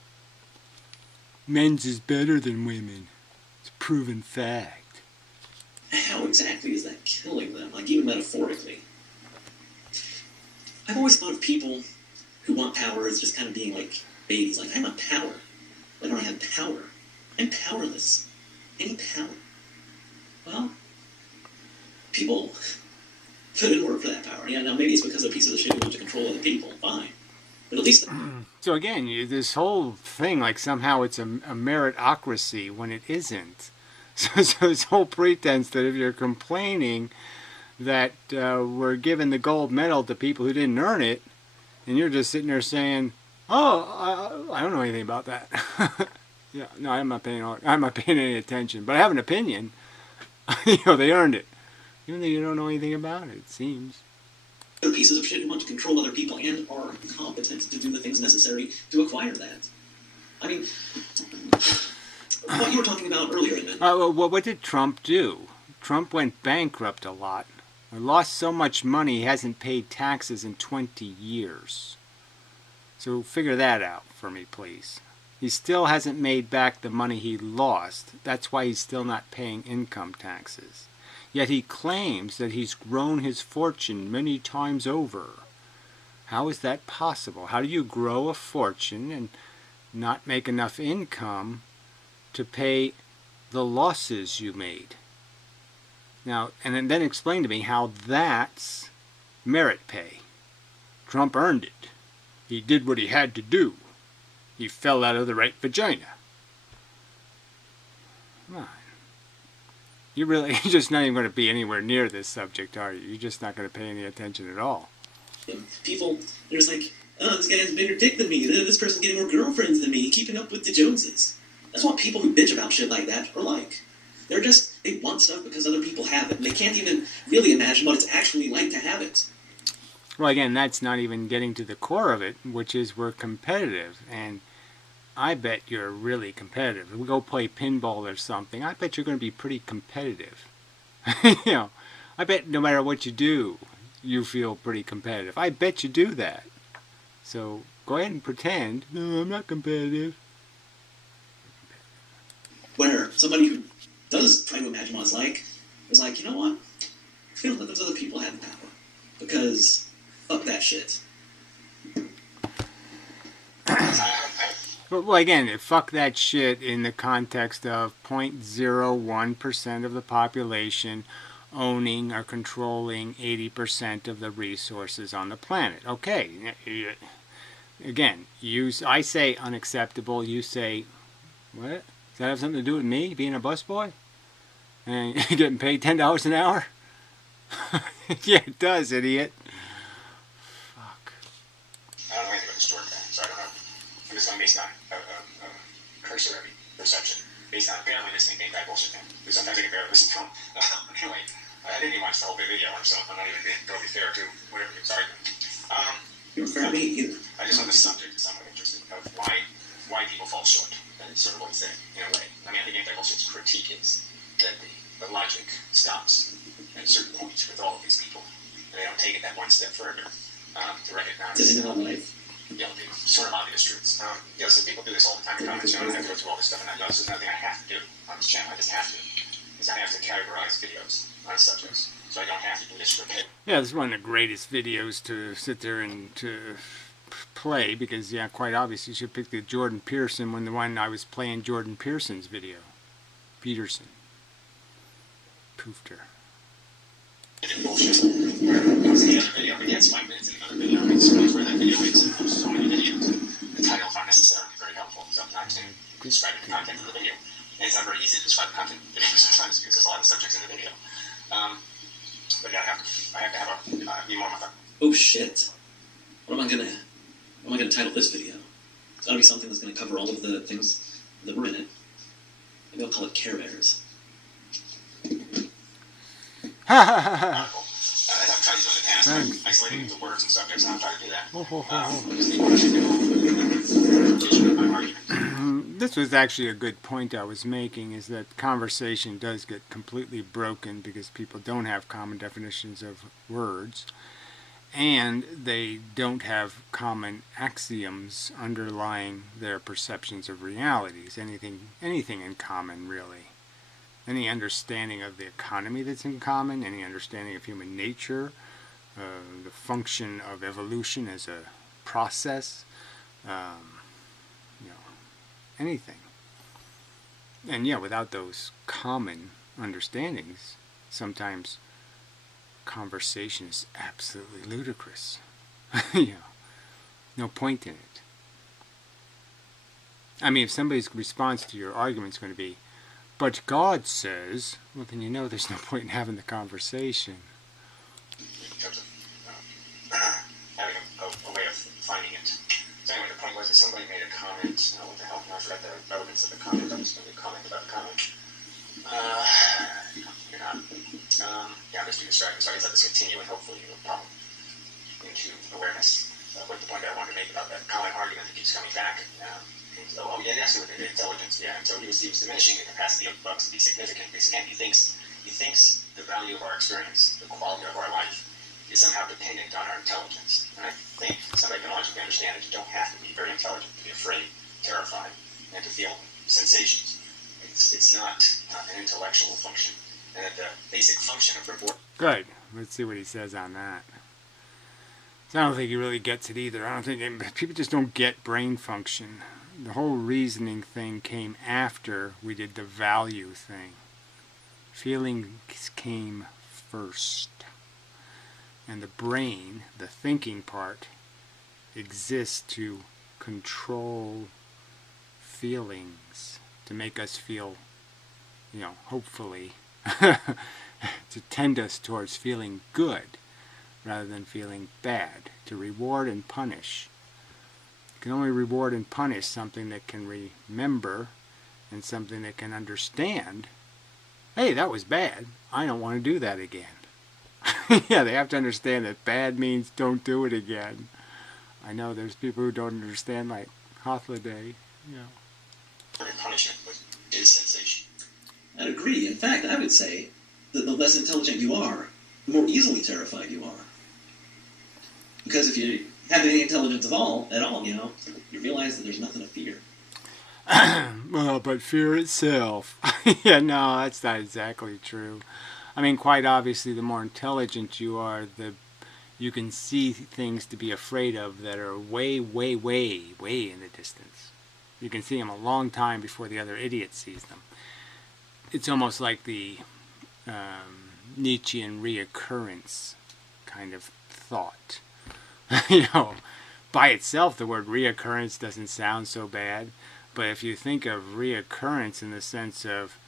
Men's is better than women. It's a proven fact. How exactly is that killing them? Like, even metaphorically. I've always thought of people who want power as just kind of being like babies. Like, I want power. Why don't I have power? I'm powerless. Any power? Well, people put in work for that power. Yeah, now maybe it's because they're pieces of shit who want to control other people. Fine. But at least... So again, this whole thing, like somehow it's a meritocracy when it isn't. So this whole pretense that if you're complaining that we're giving the gold medal to people who didn't earn it, and you're just sitting there saying, oh, I don't know anything about that. Yeah, no, I'm not paying any attention, but I have an opinion. You know, they earned it, even though you don't know anything about it. It seems. They're pieces of shit who want to control other people and are competent to do the things necessary to acquire that. I mean, what you were talking about earlier, Edmund. Well, what did Trump do? Trump went bankrupt a lot. He lost so much money he hasn't paid taxes in 20 years. So figure that out for me, please. He still hasn't made back the money he lost. That's why he's still not paying income taxes. Yet he claims that he's grown his fortune many times over. How is that possible? How do you grow a fortune and not make enough income to pay the losses you made? Now, and then explain to me how that's merit pay. Trump earned it. He did what he had to do. He fell out of the right vagina. Come on. You're just not even going to be anywhere near this subject, are you? You're just not going to pay any attention at all. People, they're just like, oh, this guy has a bigger dick than me. This person's getting more girlfriends than me. Keeping up with the Joneses. That's what people who bitch about shit like that are like. They want stuff because other people have it. And they can't even really imagine what it's actually like to have it. Well, again, that's not even getting to the core of it, which is we're competitive. And I bet you're really competitive. If we go play pinball or something, I bet you're going to be pretty competitive. You know, I bet no matter what you do, you feel pretty competitive. I bet you do that. So go ahead and pretend, no, I'm not competitive. Where somebody who does try to imagine what it's like is like, you know what? I don't let those other people have the power. Because fuck that shit. Well, again, fuck that shit in the context of 0.01% of the population owning or controlling 80% of the resources on the planet. Okay, again, I say unacceptable, you say, what? Does that have something to do with me being a busboy? And getting paid $10 an hour? Yeah, it does, idiot. Fuck. I don't know anything about the story, so I don't know. I'm just going based on cursory perception, based on apparently this thing being that bullshit thing. Because sometimes I can barely listen to them. Anyway, I didn't even watch the whole video, so I'm not even being totally fair to whatever he was arguing. You're fair to me either. I just thought the subject is somewhat interesting of why people fall short. And it's sort of what he's saying, in a way. I mean, I think anti-bullshit's critique is that the logic stops at a certain point with all of these people. And they don't take it that one step further to recognize sort of obvious truths. So people do this all the time in comments. I don't have to go through all this stuff, and this is nothing I have to do on this channel. I just have to. Because I have to categorize videos on subjects. So I don't have to do this for pay. Yeah, this is one of the greatest videos to sit there and to play, because, yeah, quite obvious, you should pick the Jordan Peterson when the one I was playing Jordan Peterson's video. Peterson. Poofed her. Bullshit. Where was the other video? Maybe it's 5 minutes in another video. I suppose where that video is, and there's so many videos. The titles aren't necessarily very helpful sometimes in describing the content of the video. And it's not very easy to describe the content of the video sometimes because there's a lot of subjects in the video. But yeah, I have to have be more methodical. Oh shit. What am I gonna title this video? It's gotta be something that's gonna cover all of the things that were in it. Maybe I'll call it Care Bears. I've tried to do it in the Thanks. Isolating the words and subjects, and I'll try to do that. This was actually a good point I was making, is that conversation does get completely broken because people don't have common definitions of words, and they don't have common axioms underlying their perceptions of realities. Anything in common, really. Any understanding of the economy that's in common, any understanding of human nature, the function of evolution as a process, anything. And yeah, without those common understandings, sometimes conversation is absolutely ludicrous. No point in it. I mean, if somebody's response to your argument is going to be, but God says, well, then you know there's no point in having the conversation. In terms of having a way of finding it. So anyway, the point was that somebody made a comment, what the hell, I forgot the relevance of the comment, I'm just going to comment about the comment. I'm just being distracted, so I guess I'll just continue and hopefully you'll pop into awareness of what the point I wanted to make about that common argument that keeps coming back. That's with the intelligence, and so he was diminishing the capacity of bugs to be significant, because again, he thinks the value of our experience, the quality of our life, is somehow dependent on our intelligence. And I think somebody can logically understand that you don't have to be very intelligent to be afraid, terrified, and to feel sensations. It's not an intellectual function, and that the basic function of reward. Good. Let's see what he says on that. So I don't think he really gets it either. I don't think people just don't get brain function. The whole reasoning thing came after we did the value thing. Feelings came first. And the brain, the thinking part, exists to control feelings, to make us feel, hopefully, to tend us towards feeling good rather than feeling bad, to reward and punish. You can only reward and punish something that can remember and something that can understand. Hey, that was bad. I don't want to do that again. Yeah, they have to understand that bad means don't do it again. I know there's people who don't understand, like Holiday. Punishment is sensation. I'd agree. In fact, I would say that the less intelligent you are, the more easily terrified you are. Because if you have any intelligence at all, you realize that there's nothing to fear. Well, but fear itself. Yeah, no, that's not exactly true. I mean, quite obviously, the more intelligent you are, you can see things to be afraid of that are way, way, way, way in the distance. You can see them a long time before the other idiot sees them. It's almost like the Nietzschean reoccurrence kind of thought. By itself, the word reoccurrence doesn't sound so bad, but if you think of reoccurrence in the sense of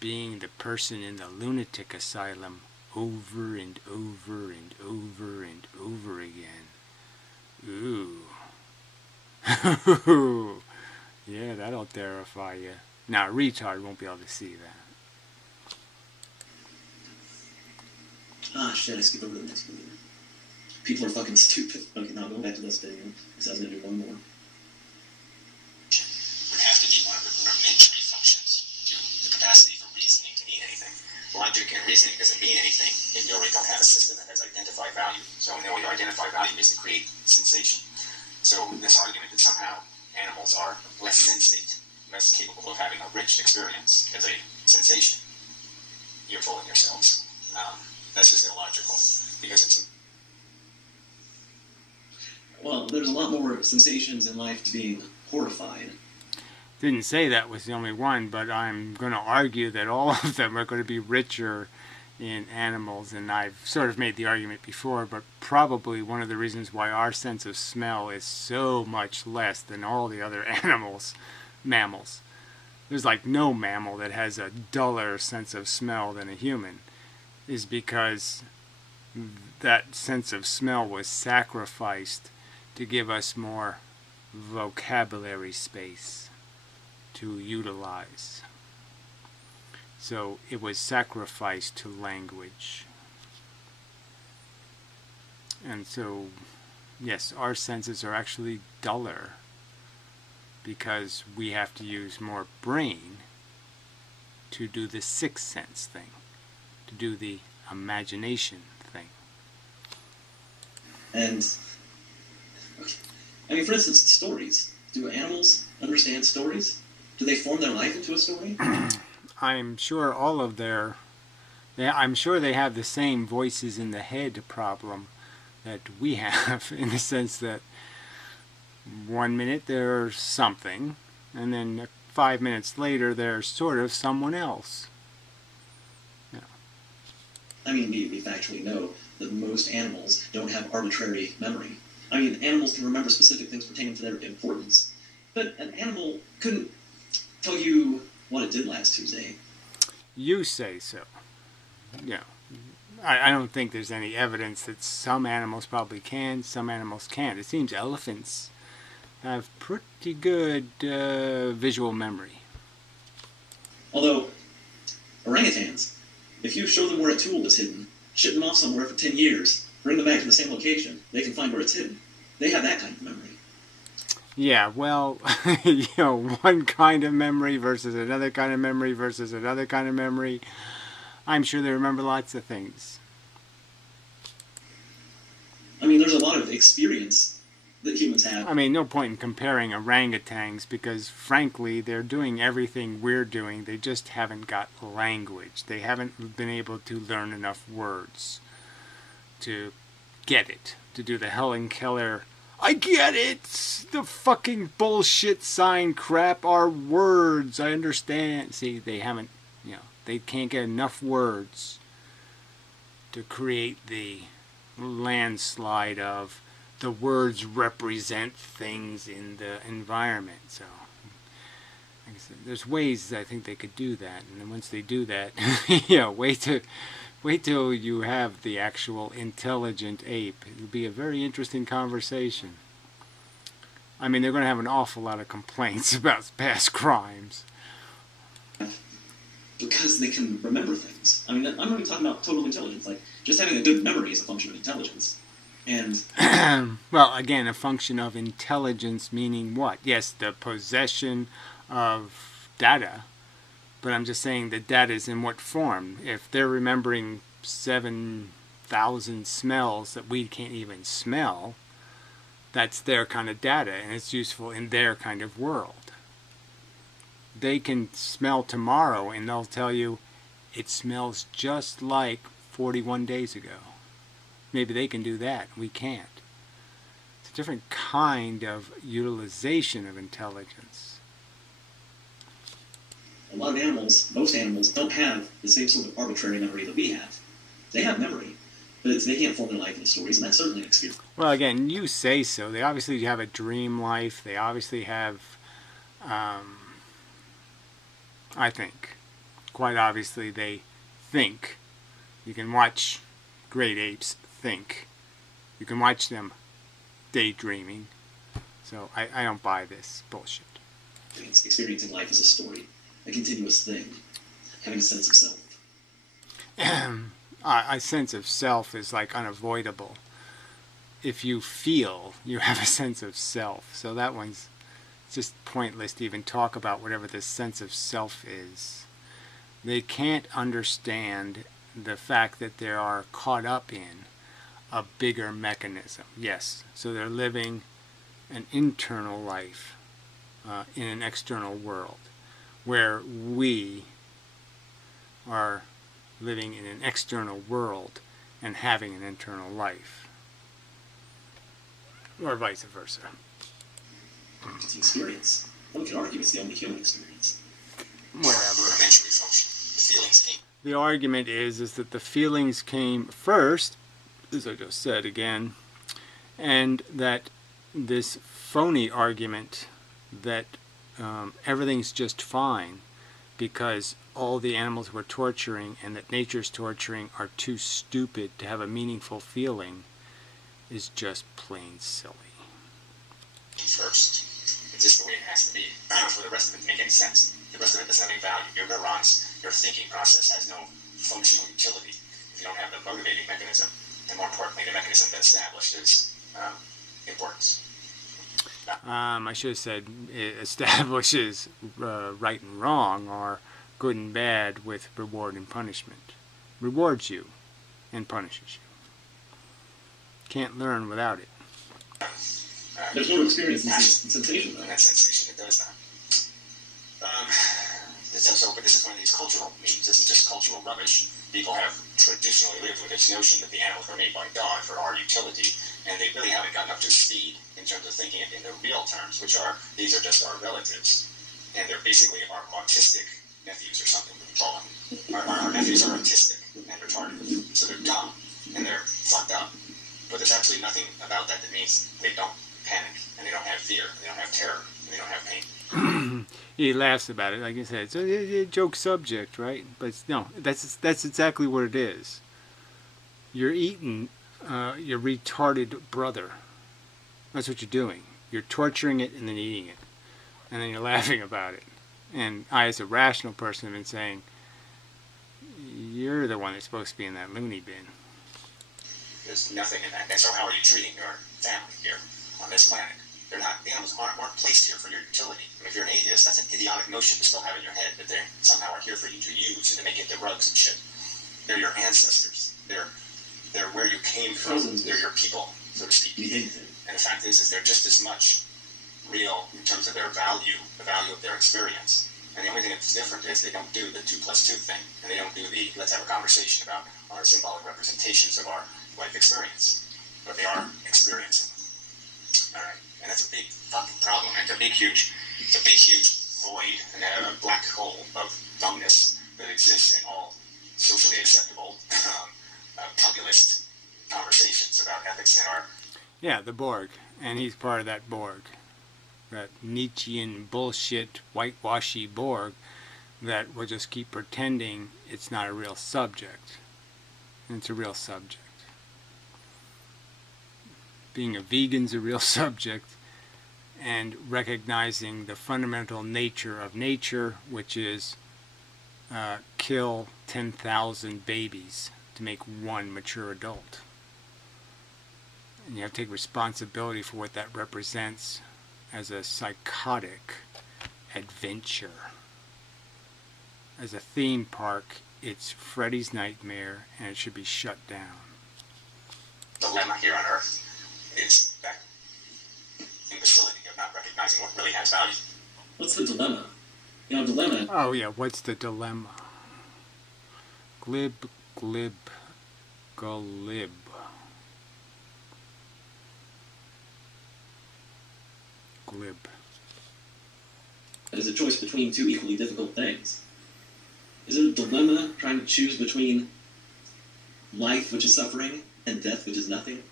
being the person in the lunatic asylum over and over and over and over again. Ooh. Yeah, that'll terrify you. Now, a retard won't be able to see that. Shit, I skipped over the next video. People are fucking stupid. Okay, now going back to this video, because I was going to do one more. Would have to be one of the rudimentary functions to the capacity for reasoning to mean anything. Logic and reasoning doesn't mean anything if you already don't have a system that has identified value. So the way you identify value is to create sensation. So this argument that somehow animals are less sensate, less capable of having a rich experience as a sensation, you're fooling yourselves. That's just illogical, because it's... Well, there's a lot more sensations in life to being horrified. Didn't say that was the only one, but I'm going to argue that all of them are going to be richer in animals, and I've sort of made the argument before, but probably one of the reasons why our sense of smell is so much less than all the other mammals. There's like no mammal that has a duller sense of smell than a human, is because that sense of smell was sacrificed to give us more vocabulary space to utilize. So it was sacrificed to language. And so, yes, our senses are actually duller because we have to use more brain to do the sixth sense thing, to do the imagination thing. And, okay. I mean, for instance, stories. Do animals understand stories? Do they form their life into a story? I'm sure all of I'm sure they have the same voices in the head problem that we have, in the sense that 1 minute they're something, and then 5 minutes later they're sort of someone else. Yeah. I mean, we factually know that most animals don't have arbitrary memory. I mean, animals can remember specific things pertaining to their importance. But an animal couldn't tell you what it did last Tuesday. You say so. Yeah. I don't think there's any evidence that some animals probably can, some animals can't. It seems elephants have pretty good visual memory. Although, orangutans, if you show them where a tool is hidden, ship them off somewhere for 10 years, bring them back to the same location, they can find where it's hidden. They have that kind of memory. Yeah, well, you know, one kind of memory versus another kind of memory versus another kind of memory. I'm sure they remember lots of things. I mean, there's a lot of experience that humans have. I mean, no point in comparing orangutans because, frankly, they're doing everything we're doing. They just haven't got language. They haven't been able to learn enough words to get it, to do the Helen Keller, I get it! The fucking bullshit sign crap are words. I understand. See, they haven't, you know, they can't get enough words to create the landslide of the words represent things in the environment. So, like I said, there's ways I think they could do that. And then once they do that, you know, wait till you have the actual intelligent ape. It'll be a very interesting conversation. I mean, they're going to have an awful lot of complaints about past crimes. Because they can remember things. I mean, I'm not even talking about total intelligence. Like, just having a good memory is a function of intelligence. And well, again, a function of intelligence meaning what? Yes, the possession of data. But I'm just saying that data is in what form? If they're remembering 7,000 smells that we can't even smell, that's their kind of data, and it's useful in their kind of world. They can smell tomorrow, and they'll tell you it smells just like 41 days ago. Maybe they can do that. We can't. It's a different kind of utilization of intelligence. a lot of animals, most animals, don't have the same sort of arbitrary memory that we have. They have memory, but they can't form their life into stories, and that's certainly an experience. Well, again, you say so. They obviously have a dream life. They obviously have, I think, quite obviously they think. You can watch great apes think. You can watch them daydreaming. So I don't buy this bullshit. Experiencing life as a story, a continuous thing, having a sense of self. A sense of self is like unavoidable. If you feel, you have a sense of self. So that one's just pointless to even talk about whatever this sense of self is. They can't understand the fact that they are caught up in a bigger mechanism. Yes, so they're living an internal life in an external world, where we are living in an external world and having an internal life, or vice versa. It's the experience. One could argue it's the only human experience. Whatever. Rudimentary function. The feelings came. The argument is that the feelings came first, as I just said again, and that this phony argument that everything's just fine because all the animals we're torturing and that nature's torturing are too stupid to have a meaningful feeling is just plain silly. First. It's just the way it has to be for the rest of it to make any sense. The rest of it doesn't have any value. Your neurons, your thinking process has no functional utility if you don't have the motivating mechanism. and more importantly, the mechanism that established its importance. I should have said it establishes right and wrong, or good and bad, with reward and punishment. Rewards you and punishes you. Can't learn without it. There's no experience in sensation, though. And that sensation, it does that. But this is one of these cultural memes. This is just cultural rubbish. People have traditionally lived with this notion that the animals were made by God for our utility, and they really haven't gotten up to speed in terms of thinking it in the real terms, which are, these are just our relatives, and they're basically our autistic nephews or something, we call them. Our nephews are autistic and retarded, so they're dumb, and they're fucked up. But there's absolutely nothing about that that means they don't panic, and they don't have fear, and they don't have terror, and they don't have pain. He laughs about it, like I said. It's a joke subject, right? But no, that's exactly what it is. You're eating your retarded brother. That's what you're doing. You're torturing it and then eating it. And then you're laughing about it. And I, as a rational person, have been saying, you're the one that's supposed to be in that loony bin. There's nothing in that. And so how are you treating your family here on this planet? The animals aren't placed here for your utility. I mean, if you're an atheist, that's an idiotic notion to still have in your head, that they somehow are here for you to use and to make into rugs and shit. They're your ancestors. They're where you came from. They're your people, so to speak. And the fact is they're just as much real in terms of their value, the value of their experience. And the only thing that's different is they don't do the 2 + 2 thing, and they don't do the let's have a conversation about our symbolic representations of our life experience. But they are experiencing. All right. And that's a big fucking problem. It's a big, huge void and a black hole of dumbness that exists in all socially acceptable populist conversations about ethics and art. Yeah, the Borg. And he's part of that Borg. That Nietzschean bullshit, whitewashy Borg that will just keep pretending it's not a real subject. And it's a real subject. Being a vegan's a real subject, and recognizing the fundamental nature of nature, which is kill 10,000 babies to make one mature adult. And you have to take responsibility for what that represents as a psychotic adventure. As a theme park, it's Freddy's Nightmare, and it should be shut down. Dilemma here on Earth is that imbecility of not recognizing what really has value. What's the dilemma? You know, dilemma. Oh yeah, what's the dilemma? Glib, glib, glib. Glib. It is a choice between 2 equally difficult things. Is it a dilemma trying to choose between life, which is suffering, and death, which is nothing?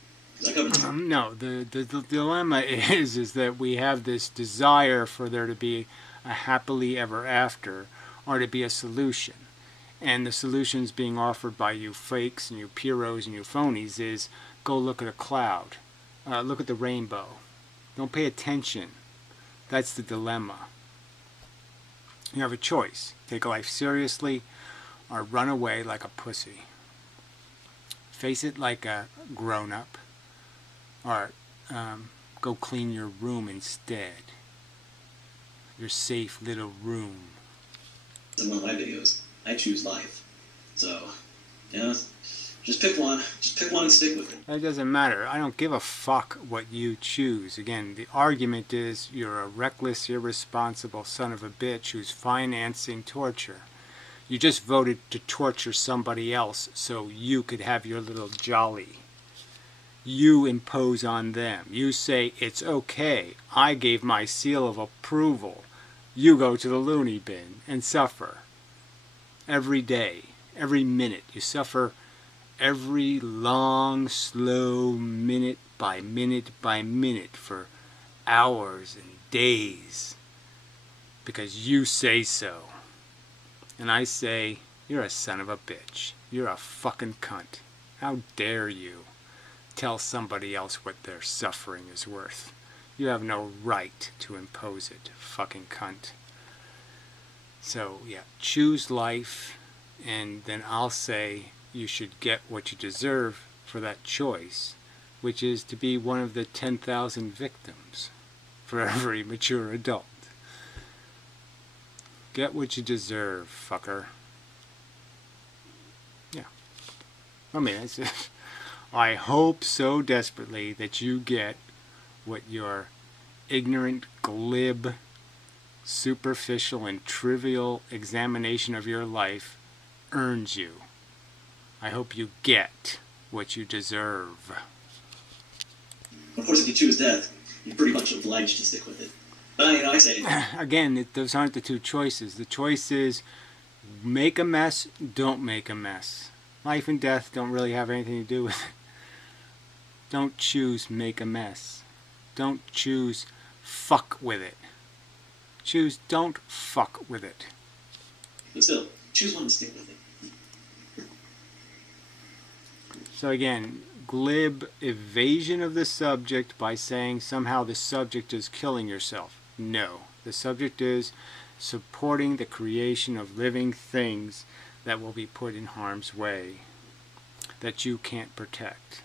No, the dilemma is that we have this desire for there to be a happily ever after, or to be a solution. And the solutions being offered by you fakes and you Pierots and you phonies is go look at a cloud. Look at the rainbow. Don't pay attention. That's the dilemma. You have a choice. Take life seriously or run away like a pussy. Face it like a grown-up. Or go clean your room instead. Your safe little room. In one of my videos, I choose life. So, yeah, just pick one. Just pick one and stick with it. That doesn't matter. I don't give a fuck what you choose. Again, the argument is you're a reckless, irresponsible son of a bitch who's financing torture. You just voted to torture somebody else so you could have your little jolly. You impose on them. You say, it's okay. I gave my seal of approval. You go to the loony bin and suffer. Every day, every minute. You suffer every long, slow minute by minute by minute for hours and days. Because you say so. And I say, you're a son of a bitch. You're a fucking cunt. How dare you tell somebody else what their suffering is worth. You have no right to impose it, fucking cunt. So, yeah, choose life, and then I'll say you should get what you deserve for that choice, which is to be one of the 10,000 victims for every mature adult. Get what you deserve, fucker. Yeah. I mean, I hope so desperately that you get what your ignorant, glib, superficial, and trivial examination of your life earns you. I hope you get what you deserve. Of course, if you choose death, you're pretty much obliged to stick with it. But I say... Again, those aren't the two choices. The choice is make a mess, don't make a mess. Life and death don't really have anything to do with it. Don't choose make a mess. Don't choose fuck with it. Choose don't fuck with it. But still, choose one and stick with it. So again, glib evasion of the subject by saying somehow the subject is killing yourself. No. The subject is supporting the creation of living things that will be put in harm's way, that you can't protect.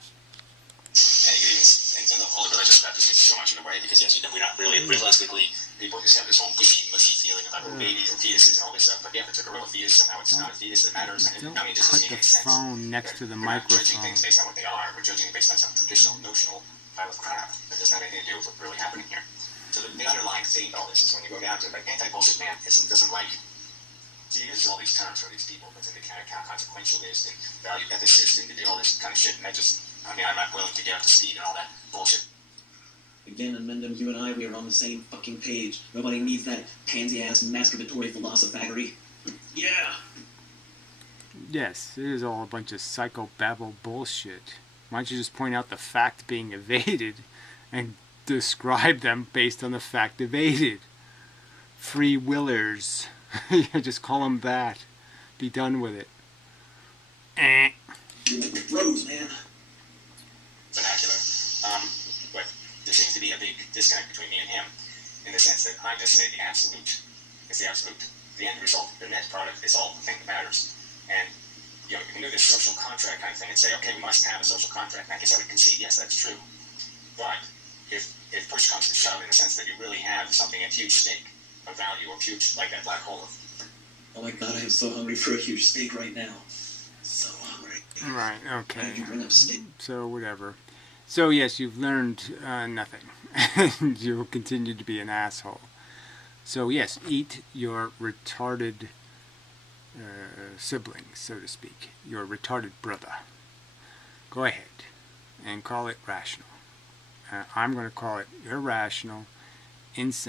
And the whole religious stuff just gets so much in the way because, yes, we're not really, realistically, people just have this whole mushy feeling about babies and fetuses and all this stuff, but yeah, if it's a gorilla fetus, somehow it's not a fetus that matters. And Don't I mean, it just put doesn't the make sense. phone next to the We're not judging microphone. things based on what they are. We're judging it based on some traditional, notional pile of crap that doesn't have anything to do with what's really happening here. So the underlying theme of all this is when you go down to like anti-bullshit manism doesn't like to use all these terms for these people, but then they kind of count consequentialist and value ethicist and to do all this kind of shit, and I'm not willing to get up to speed and all that bullshit. Again, Amendum, you and I, we are on the same fucking page. Nobody needs that pansy-ass masturbatory philosophaggery. Yeah! Yes, it is all a bunch of psychobabble bullshit. Why don't you just point out the fact being evaded and describe them based on the fact evaded? Free willers. Just call them that. Be done with it. You're like the bros, man. Vernacular. But there seems to be a big disconnect between me and him in the sense that I just say the absolute is the absolute. The end result, the net product is all the thing that matters. And, you know, you can do this social contract kind of thing and say, okay, we must have a social contract. And I guess I would concede, yes, that's true. But if push comes to shove, in the sense that you really have something at huge stake, a value of huge, like that black hole. Oh my god, I am so hungry for a huge steak right now. So hungry. Right, okay. Why did you bring up steak? So, whatever. So, yes, you've learned nothing. And you'll continue to be an asshole. So, yes, eat your retarded sibling, so to speak. Your retarded brother. Go ahead and call it rational. I'm going to call it irrational, insane.